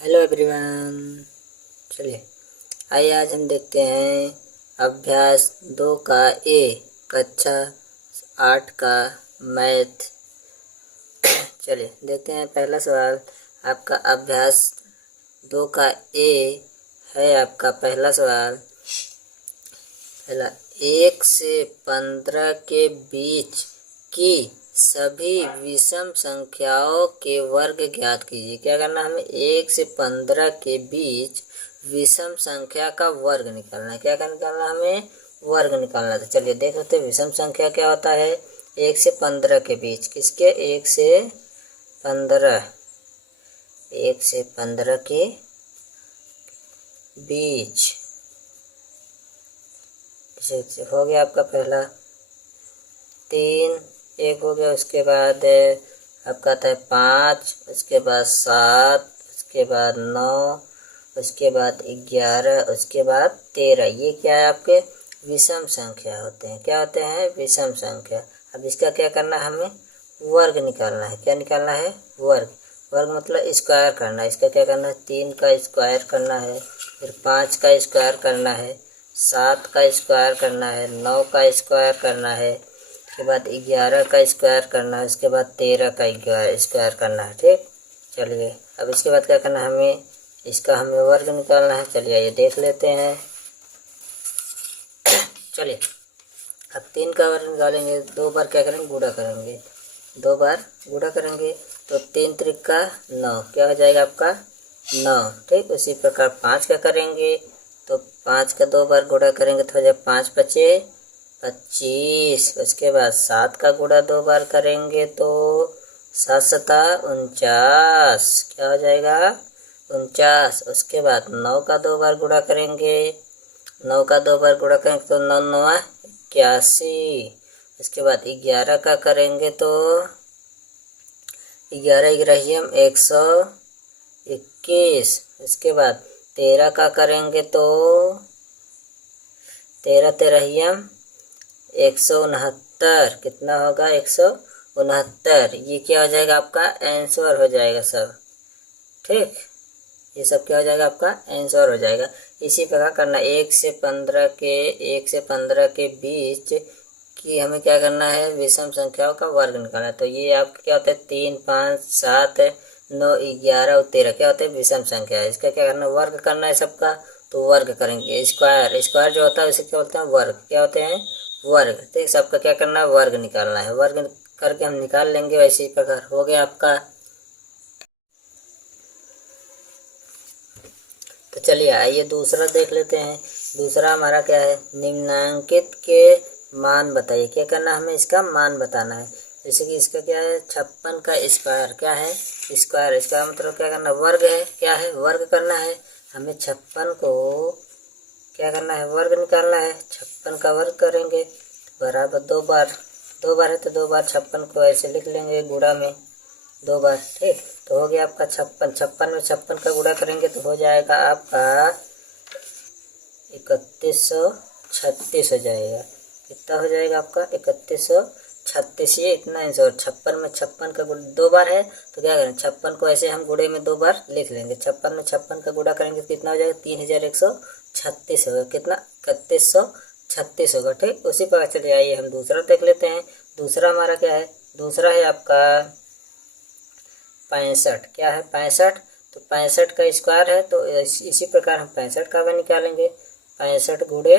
Hello everyone. चलिए आइए आज हम देखते हैं अभ्यास 2 का ए कक्षा 8 का मैथ। चलिए देखते हैं पहला सवाल आपका अभ्यास 2 का ए है। आपका पहला सवाल पहला 1 से 15 के बीच की सभी विषम संख्याओं के वर्ग ज्ञात कीजिए। क्या करना हमें 1 से 15 के बीच विषम संख्या का वर्ग निकालना है। क्या निकालना हमें वर्ग निकालना है। तो चलिए देख लेते हैं विषम संख्या क्या होता है। 1 से 15 के बीच किसके 1 से 15 1 से 15 के बीच हो गया आपका पहला 3 एक हो गया। उसके बाद आपका आता है 5, उसके बाद 7, उसके बाद 9, उसके बाद 11, उसके बाद 13। ये क्या है आपके विषम संख्या होते हैं। क्या होते हैं विषम संख्या। अब इसका क्या करना है हमें वर्ग निकालना है। क्या निकालना है वर्ग। वर्ग मतलब स्क्वायर करना है। इसका क्या करना है 3 का स्क्वायर करना है, फिर 5 का स्क्वायर करना है, 7 का स्क्वायर करना है, 9 का स्क्वायर करना है, उसके बाद 11 का स्क्वायर करना है, उसके बाद 13 का स्क्वायर करना है। ठीक, चलिए अब इसके बाद क्या करना है हमें वर्ग निकालना है। चलिए ये देख लेते हैं। चलिए अब 3 का वर्ग निकालेंगे। 2 बार क्या करेंगे गुणा करेंगे। 2 बार गुणा करेंगे तो 3 त्रिका 9 क्या हो जाएगा आपका 9। ठीक, उसी प्रकार 5 का करेंगे तो 5 का 2 बार गुणा करेंगे तो हो जाएगा 5 पचे 25। उसके बाद 7 का गुणा 2 बार करेंगे तो 7 सता 49 क्या हो जाएगा 49। उसके बाद 9 का 2 बार गुणा करेंगे, 9 का 2 बार गुणा करेंगे तो 9 9 81। उसके बाद 11 का करेंगे तो 11 ग्राहियम 121। उसके बाद 13 का करेंगे तो 13 तेरहियम 169। कितना होगा 169। ये क्या हो जाएगा आपका आंसर हो जाएगा सब। ठीक, ये सब क्या हो जाएगा आपका आंसर हो जाएगा। इसी प्रकार करना 1 से 15 के बीच कि हमें क्या करना है विषम संख्याओं का वर्ग निकालना है। तो ये आपका क्या होता है 3 5 7 9 11 और 13 क्या होते हैं विषम संख्या है। इसका क्या करना वर्ग करना है सबका। तो वर्ग करेंगे स्क्वायर जो होता है उसे क्या बोलते हैं वर्ग। क्या होते हैं वर्ग। ठीक, सबका क्या करना है वर्ग निकालना है। वर्ग करके हम निकाल लेंगे। वैसे ही प्रकार हो गया आपका। तो चलिए आइए दूसरा देख लेते हैं। दूसरा हमारा क्या है निम्नांकित के मान बताइए। क्या करना हमें इसका मान बताना है। जैसे कि इसका क्या है 56 का स्क्वायर क्या है स्क्वायर। इसका मतलब क्या करना वर्ग है। क्या है वर्ग करना है हमें 56 को क्या करना है वर्ग निकालना है। 56 का वर्ग करेंगे बराबर 2 बार है तो 2 बार 56 को ऐसे लिख लेंगे गुणा में 2 बार। ठीक, तो हो गया आपका 56 में 56 का गुणा करेंगे तो हो जाएगा आपका 3136 हो जाएगा। कितना हो जाएगा आपका 3136। ये इतना आंसर 56 में 56 का गुणा 2 बार है तो क्या करें 56 को ऐसे हम गुणे में 2 बार लिख लेंगे। 56 में 56 का गुणा करेंगे तो कितना हो जाएगा 3136 होगा। कितना 3136 होगा। ठीक, उसी पर चलिए आइए हम दूसरा देख लेते हैं। दूसरा हमारा क्या है दूसरा है आपका 65। क्या है 65। तो 65 का स्क्वायर है तो इसी प्रकार हम 65 का भी निकालेंगे। 65 गुणे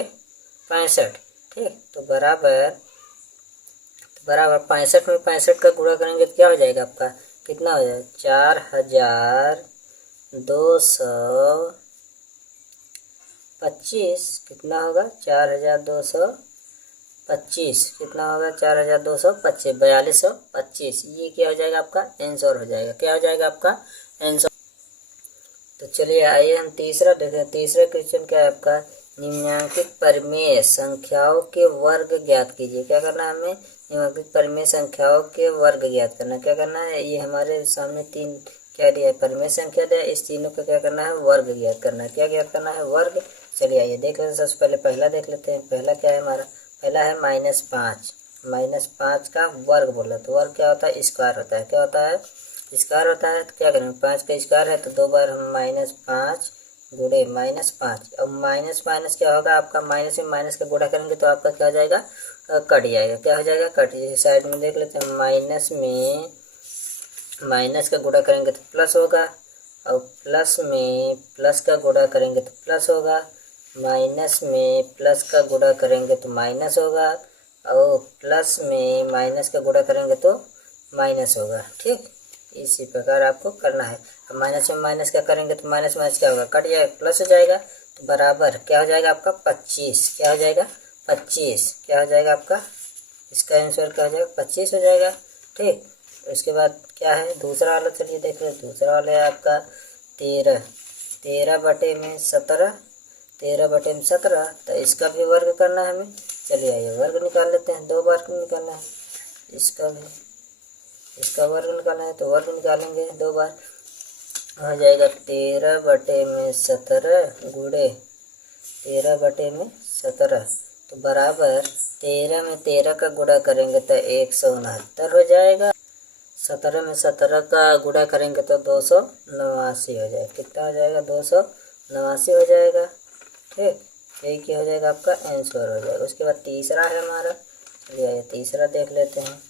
65। ठीक, तो बराबर 65 में 65 का गुणा करेंगे तो क्या हो जाएगा आपका कितना हो जाएगा 4225। कितना होगा 4225। कितना होगा 4225 4225। ये क्या हो जाएगा आपका आंसर हो जाएगा। क्या हो जाएगा आपका आंसर। तो चलिए आइए हम तीसरा देखें। तीसरा क्वेश्चन क्या है आपका निम्नांकित परिमेय संख्याओं के वर्ग ज्ञात कीजिए। क्या करना है हमें निम्नांकित परिमेय संख्याओं के वर्ग ज्ञात करना। क्या करना है ये हमारे सामने 3 क्या दिया है परिमेय संख्या दिया। इस तीनों का क्या करना है वर्ग ज्ञात करना है। क्या ज्ञात करना है वर्ग। चलिए आइए देख लेते हैं। सबसे पहले पहला देख लेते हैं। पहला क्या है हमारा पहला है -5 का वर्ग बोला तो वर्ग क्या होता है स्क्वायर होता है। क्या होता है स्क्वायर होता है तो क्या करेंगे, 5 का स्क्वायर है तो 2 बार हम -5 गुणे -5। अब माइनस माइनस क्या होगा आपका, माइनस में माइनस का गुणा करेंगे तो आपका क्या हो जाएगा, कट जाएगा। क्या हो जाएगा, कट। साइड में देख लेते हैं, माइनस में माइनस का गुणा करेंगे तो प्लस होगा, और प्लस में प्लस का गुणा करेंगे तो प्लस होगा, माइनस में प्लस का गुणा करेंगे तो माइनस होगा, और प्लस में माइनस का गुणा करेंगे तो माइनस होगा। ठीक, इसी प्रकार आपको करना है। अब माइनस में माइनस का करेंगे तो माइनस माइनस क्या होगा, कट जाएगा, प्लस हो जाएगा, तो बराबर क्या हो जाएगा आपका 25। क्या हो जाएगा 25, क्या हो जाएगा आपका, इसका आंसर क्या हो जाएगा 25 हो जाएगा। ठीक, उसके बाद क्या है दूसरा वाला, चलिए देख लो। दूसरा वाला है आपका 13, 13/17, 13/17। तो इसका भी वर्ग करना है हमें। चलिए आइए वर्ग निकाल लेते हैं, 2 बार निकालना है, इसका भी, इसका वर्ग निकालना है तो वर्ग निकालेंगे 2 बार। हो जाएगा 13/17 गुणे 13/17, तो बराबर 13 में 13 का गुणा करेंगे तो 169 हो जाएगा। 17 में 17 का गुणा करेंगे तो 289 हो जाएगा। कितना हो जाएगा, 289 हो जाएगा। ठीक, यही क्या हो जाएगा आपका आंसर हो जाएगा। उसके बाद तीसरा है हमारा, चलिए आइए तीसरा देख लेते हैं।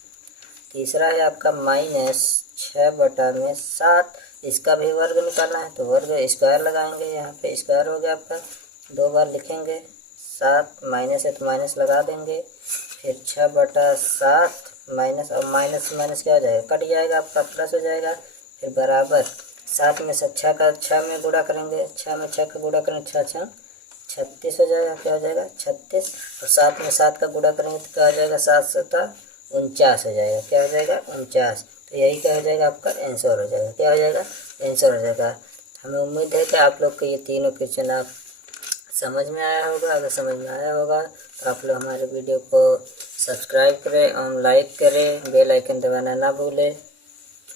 तीसरा है आपका -6/7। इसका भी वर्ग निकालना है तो वर्ग स्क्वायर लगाएंगे, यहाँ पे स्क्वायर हो गया आपका, 2 बार लिखेंगे। 7 माइनस है तो माइनस लगा देंगे, फिर 6/7 माइनस, और माइनस माइनस क्या हो जाएगा, कट जाएगा आपका, प्लस हो जाएगा। फिर बराबर 7 में से 6 का 6 में गुणा करेंगे, 6 में 6 का गुणा करेंगे, 6 6 36 हो जाएगा। क्या हो जाएगा 36, और 7 में 7 का गुणा करेंगे तो क्या हो जाएगा, 7 7 49 हो जाएगा। क्या हो जाएगा 49। तो यही क्या हो जाएगा आपका आंसर हो जाएगा। क्या हो जाएगा आंसर हो जाएगा। हमें उम्मीद है कि आप लोग को ये तीनों क्वेश्चन आप समझ में आया होगा। अगर समझ में आया होगा तो आप लोग हमारे वीडियो को सब्सक्राइब करें और लाइक करें, बेल आइकन दबाना ना भूलें।